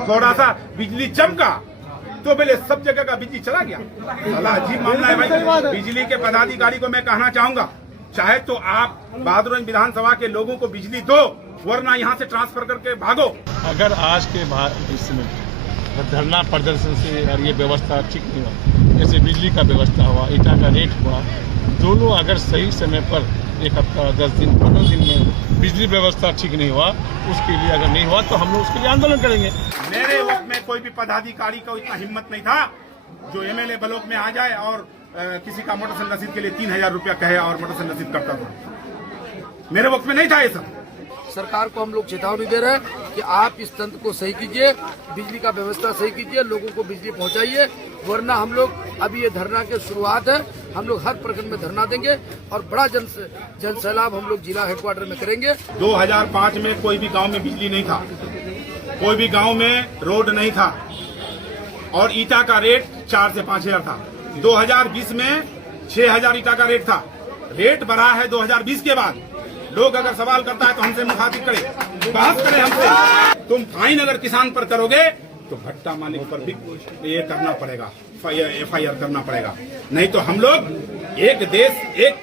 थोड़ा सा बिजली चमका तो पहले सब जगह का बिजली चला गया। साला अजीब मामला है भाई। बिजली के पदाधिकारी को मैं कहना चाहूंगा, चाहे तो आप बहादुरगंज विधानसभा के लोगों को बिजली दो, वरना यहाँ से ट्रांसफर करके भागो। अगर आज के इसमें धरना प्रदर्शन से और ये व्यवस्था ठीक नहीं हुआ, जैसे बिजली का व्यवस्था हुआ, ईटा का रेट हुआ, दोनों अगर सही समय पर 1 हफ्ता 10 दिन 15 दिन में बिजली व्यवस्था ठीक नहीं हुआ, उसके लिए अगर नहीं हुआ तो हम लोग उसके लिए आंदोलन करेंगे। मेरे वक्त में कोई भी पदाधिकारी को इतना हिम्मत नहीं था जो एमएलए ब्लॉक में आ जाए और किसी का मोटरसाइकिल रसीद के लिए 3000 रुपया कहे और मोटरसाइकिल रसीद करता था। मेरे वक्त में नहीं था ये सब। सरकार को हम लोग चेतावनी दे रहे हैं कि आप इस तंत्र को सही कीजिए, बिजली का व्यवस्था सही कीजिए, लोगों को बिजली पहुंचाइए, वरना हम लोग अभी ये धरना की शुरुआत है, हम लोग हर प्रखंड में धरना देंगे और बड़ा जन सैलाब हम लोग जिला हेडक्वार्टर में करेंगे। 2005 में कोई भी गांव में बिजली नहीं था, कोई भी गांव में रोड नहीं था और ईटा का रेट 4 से 5000 था। 2020 में 6000 ईटा का रेट था। रेट बढ़ा है 2020 के बाद। लोग अगर सवाल करता है तो हमसे मुखातिब करे, बहस करे हमसे। तुम फाइन अगर किसान पर करोगे तो भट्टा मालिक पर भी ये करना पड़ेगा, FIR करना पड़ेगा। नहीं तो हम लोग एक देश एक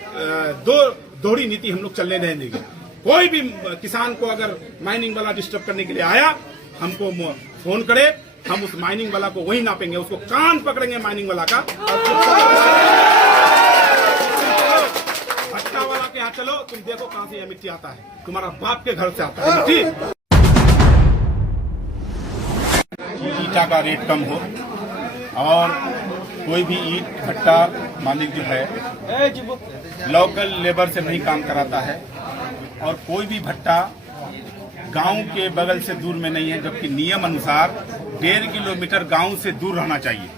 दोहरी नीति हम लोग चलने नहीं देंगे। कोई भी किसान को अगर माइनिंग वाला डिस्टर्ब करने के लिए आया, हमको फोन करे, हम उस माइनिंग वाला को वही नापेंगे, उसको कान पकड़ेंगे माइनिंग वाला का। भट्टा वाला के यहाँ चलो, तुम देखो कहाँ से यह मिट्टी आता है, तुम्हारा बाप के घर से आता है मिट्टी। ईटा का रेट कम हो और कोई भी ईट भट्टा मालिक जो है लोकल लेबर से नहीं काम कराता है और कोई भी भट्टा गांव के बगल से दूर में नहीं है, जबकि नियम अनुसार 1.5 किलोमीटर गांव से दूर रहना चाहिए,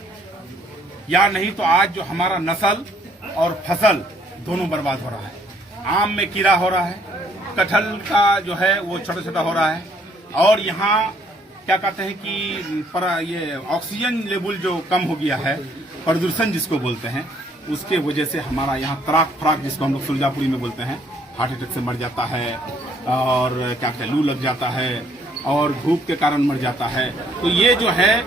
या नहीं तो आज जो हमारा नस्ल और फसल दोनों बर्बाद हो रहा है। आम में कीड़ा हो रहा है, कटहल का जो है वो छोटा छोटा हो रहा है और यहाँ क्या कहते हैं कि ये ऑक्सीजन लेवल जो कम हो गया है, प्रदूषण जिसको बोलते हैं, उसके वजह से हमारा यहाँ तराक फराक जिसको हम लोग सुलजापुरी में बोलते हैं, हार्ट अटैक से मर जाता है और क्या कहते हैं लू लग जाता है और धूप के कारण मर जाता है। तो ये जो है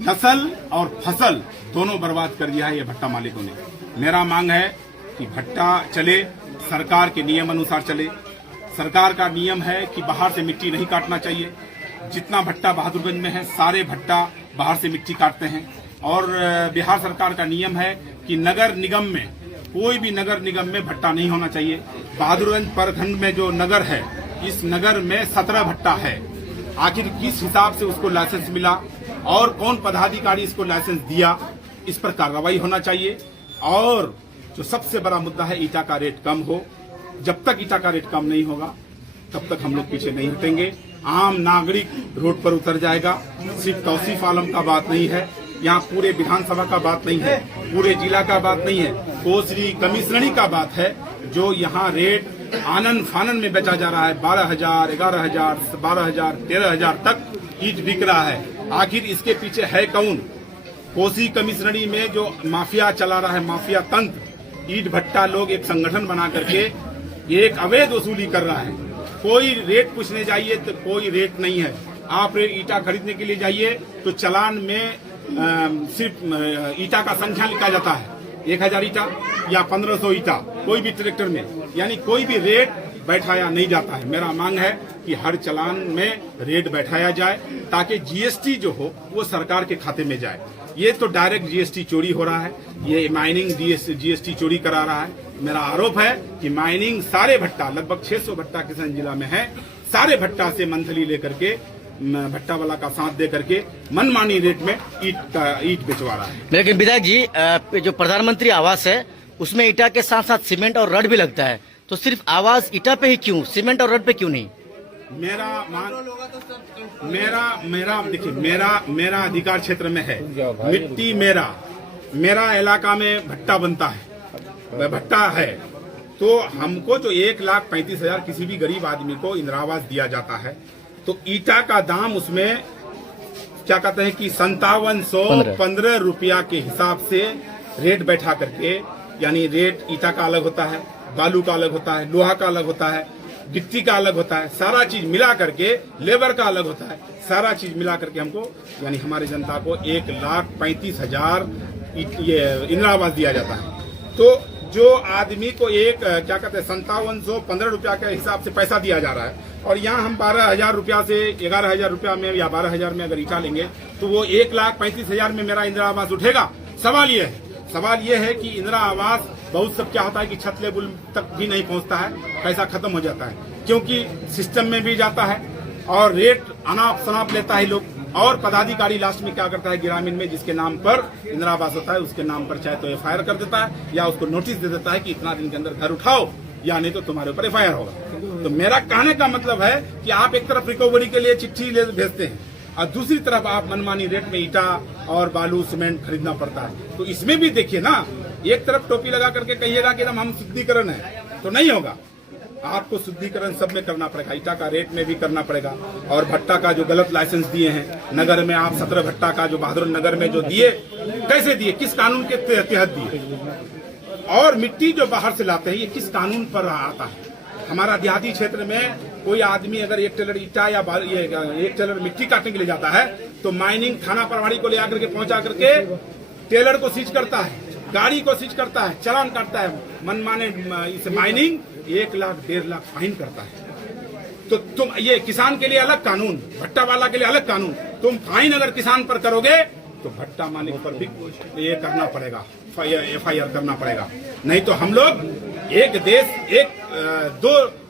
नस्ल और फसल दोनों बर्बाद कर दिया है ये भट्टा मालिकों ने। मेरा मांग है कि भट्टा चले, सरकार के नियम अनुसार चले। सरकार का नियम है कि बाहर से मिट्टी नहीं काटना चाहिए। जितना भट्टा बहादुरगंज में है सारे भट्टा बाहर से मिट्टी काटते हैं और बिहार सरकार का नियम है कि नगर निगम में कोई भी नगर निगम में भट्टा नहीं होना चाहिए। बहादुरगंज प्रखंड में जो नगर है, इस नगर में 17 भट्टा है। आखिर किस हिसाब से उसको लाइसेंस मिला और कौन पदाधिकारी इसको लाइसेंस दिया, इस पर कार्रवाई होना चाहिए। और जो सबसे बड़ा मुद्दा है, ईटा का रेट कम हो। जब तक ईटा का रेट कम नहीं होगा तब तक हम लोग पीछे नहीं हटेंगे। आम नागरिक रोड पर उतर जाएगा। सिर्फ तौसीफ आलम का बात नहीं है, यहाँ पूरे विधानसभा का बात नहीं है, पूरे जिला का बात नहीं है, कोसरी कमिश्नरी का बात है। जो यहाँ रेट आनन फानन में बेचा जा रहा है, 12,000, 11,000, 12,000, 13,000 तक ईट बिक रहा है। आखिर इसके पीछे है कौन? कोसी कमिश्नरी में जो माफिया चला रहा है, माफिया तंत्र, ईट भट्टा लोग एक संगठन बना करके एक अवैध वसूली कर रहा है। कोई रेट पूछने जाइए तो कोई रेट नहीं है। आप ईटा खरीदने के लिए जाइए तो चालान में सिर्फ ईटा का संख्या लिखा जाता है, 1000 ईटा या 1500 ईटा कोई भी ट्रैक्टर में, यानी कोई भी रेट बैठाया नहीं जाता है। मेरा मांग है कि हर चालान में रेट बैठाया जाए ताकि जीएसटी जो हो वो सरकार के खाते में जाए। ये तो डायरेक्ट जीएसटी चोरी हो रहा है, ये माइनिंग जीएसटी चोरी करा रहा है। मेरा आरोप है कि माइनिंग सारे भट्टा, लगभग 600 भट्टा किसान जिला में है, सारे भट्टा से मंथली लेकर के भट्टा वाला का साथ दे करके मनमानी रेट में ईट बेचवा रहा है। लेकिन विधायक जी, जो प्रधानमंत्री आवास है उसमें ईटा के साथ साथ सीमेंट और रड भी लगता है, तो सिर्फ आवास ईटा पे ही क्यों, सीमेंट और रड पे क्यों नहीं? मेरा अधिकार क्षेत्र में है, मिट्टी मेरा इलाका में भट्टा बनता है, भट्टा है, तो हमको जो 1,35,000 किसी भी गरीब आदमी को इंदिरा आवास दिया जाता है, तो ईटा का दाम उसमें क्या कहते हैं कि 5715 रुपया के हिसाब से रेट बैठा करके, यानी रेट ईटा का अलग होता है, बालू का अलग होता है, लोहा का अलग होता है, गिट्टी का अलग होता है, सारा चीज मिला करके, लेबर का अलग होता है, सारा चीज मिला करके हमको यानी हमारी जनता को 1,35,000 ये इंदिरा आवास दिया जाता है। तो जो आदमी को एक क्या कहते हैं 5715 रुपया के हिसाब से पैसा दिया जा रहा है, और यहाँ हम 12,000 रुपया से 11,000 रुपया में या 12,000 में अगर ईटा लेंगे तो वो 1,35,000 में मेरा इंदिरा आवास उठेगा। सवाल ये है कि इंदिरा आवास बहुत सब क्या होता है कि छत लेवल तक भी नहीं पहुंचता है, पैसा खत्म हो जाता है, क्योंकि सिस्टम में भी जाता है और रेट अनाप शनाप लेता है लोग, और पदाधिकारी लास्ट में क्या करता है, ग्रामीण में जिसके नाम पर इंदिरा आवास होता है उसके नाम पर चाहे तो FIR कर देता है या उसको नोटिस दे देता है कि इतना दिन के अंदर घर उठाओ या नहीं तो तुम्हारे ऊपर FIR होगा। तो मेरा कहने का मतलब है कि आप एक तरफ रिकवरी के लिए चिट्ठी भेजते हैं और दूसरी तरफ आप मनमानी रेट में ईटा और बालू सीमेंट खरीदना पड़ता है। तो इसमें भी देखिए ना, एक तरफ टोपी लगा करके कहिएगा कि हम शुद्धिकरण है तो नहीं होगा, आपको शुद्धिकरण सब में करना पड़ेगा, ईटा का रेट में भी करना पड़ेगा। और भट्टा का जो गलत लाइसेंस दिए हैं नगर में, आप 17 भट्टा का जो बहादुर नगर में जो दिए, कैसे दिए, किस कानून के तहत दिए, और मिट्टी जो बाहर से लाते हैं ये किस कानून पर आता है। हमारा देहाती क्षेत्र में कोई आदमी अगर 1 टेलर ईटा या 1 टेलर मिट्टी काटने के लिए जाता है तो माइनिंग थाना प्रभारी को ले आकर के पहुंचा करके टेलर को सीज करता है, गाड़ी को सीज करता है, चालान काटता है, मनमाने इस माइनिंग 1 लाख 1.5 लाख फाइन करता है। तो तुम ये किसान के लिए अलग कानून, भट्टा वाला के लिए अलग कानून, तुम फाइन अगर किसान पर करोगे तो भट्टा मालिक पर भी ये करना पड़ेगा, FIR करना पड़ेगा। नहीं तो हम लोग एक देश एक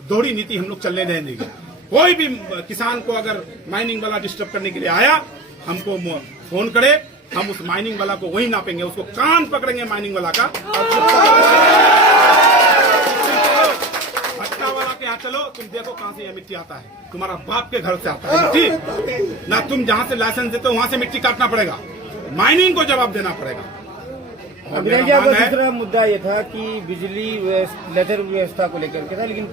दोहरी नीति हम लोग चलने नहीं देंगे। कोई भी किसान को अगर माइनिंग वाला डिस्टर्ब करने के लिए आया हमको फोन करे, हम उस माइनिंग वाला को वही नापेंगे, उसको कान पकड़ेंगे माइनिंग वाला का, भट्टा वाला के यहाँ चलो तुम देखो कहाँ से ये मिट्टी आता है, तुम्हारा बाप के घर से आता है मिट्टी ना, तुम जहाँ से लाइसेंस देते हो वहाँ से मिट्टी काटना पड़ेगा, माइनिंग को जवाब देना पड़ेगा। अभिनय जी, आपका दूसरा मुद्दा ये था कि बिजली लेजर व्यवस्था को लेकर के था, लेकिन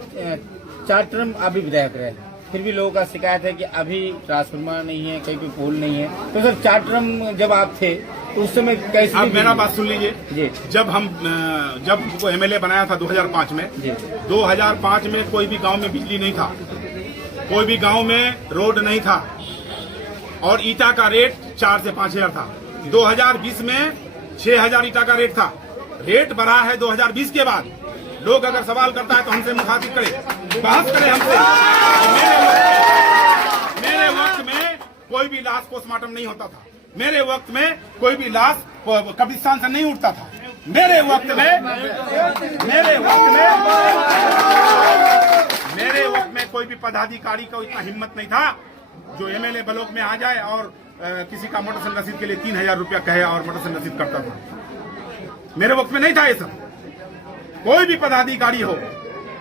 4 टर्म आप भी विधायक रहे, फिर भी लोगों का शिकायत है कि अभी ट्रांसफार्मर नहीं है, कहीं पे पोल नहीं है। तो सर 4 टर्म जब आप थे तो उस समय कैसे? आप मेरा बात सुन लीजिए, जब हमको MLA बनाया था 2005 में, 2005 में कोई भी गांव में बिजली नहीं था, कोई भी गांव में रोड नहीं था, और ईटा का रेट 4 से 5,000 था। 2020 में 6,000 ईटा का रेट था, रेट बढ़ा है 2020 के बाद। लोग अगर सवाल करता है तो हमसे मुखातिब करे, बहस करे हमसे। मेरे वक्त में कोई भी लाश पोस्टमार्टम नहीं होता था, मेरे वक्त में कोई भी लाश कब्रिस्तान से नहीं उठता था, मेरे वक्त में कोई भी पदाधिकारी को इतना हिम्मत नहीं था जो MLA ब्लॉक में आ जाए और किसी का मोटरसाइकिल रसीद के लिए 3,000 रुपया कहे और मोटरसाइकिल रसीद करता था। मेरे वक्त में नहीं था ये सब। कोई भी पदाधिकारी हो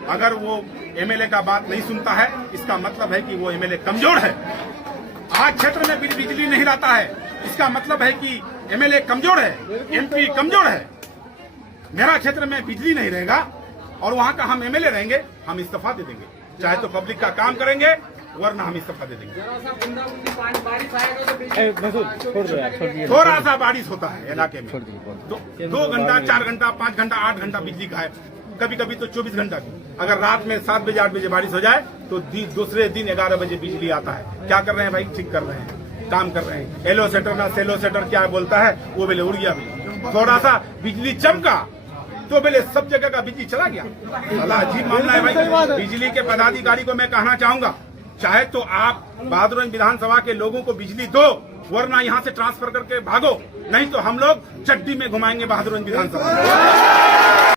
अगर वो MLA का बात नहीं सुनता है, इसका मतलब है कि वो MLA कमजोर है। आज क्षेत्र में बिजली नहीं लाता है, इसका मतलब है कि MLA कमजोर है, MP कमजोर है। मेरा क्षेत्र में बिजली नहीं रहेगा और वहां का हम MLA रहेंगे, हम इस्तीफा दे देंगे, चाहे तो पब्लिक का काम करेंगे वरना हम इस्तीफा दे देंगे। थोड़ा सा बारिश होता है इलाके में तो 2 घंटा 4 घंटा 5 घंटा 8 घंटा बिजली का है, कभी कभी तो 24 घंटा भी। अगर रात में 7 बजे 8 बजे बारिश हो जाए तो दूसरे दिन 11 बजे बिजली आता है। क्या कर रहे हैं भाई? ठीक कर रहे हैं, काम कर रहे हैं। एलो सेटर ना सेलो सेटर क्या बोलता है वो बेले उड़ गया भी, थोड़ा सा बिजली चमका तो बेले सब जगह का बिजली चला गया। साला अजीब मामला है भाई। बिजली के पदाधिकारी को मैं कहना चाहूंगा, चाहे तो आप बहादुरगंज विधानसभा के लोगों को बिजली दो, वरना यहाँ से ट्रांसफर करके भागो, नहीं तो हम लोग चड्डी में घुमाएंगे बहादुरगंज विधानसभा।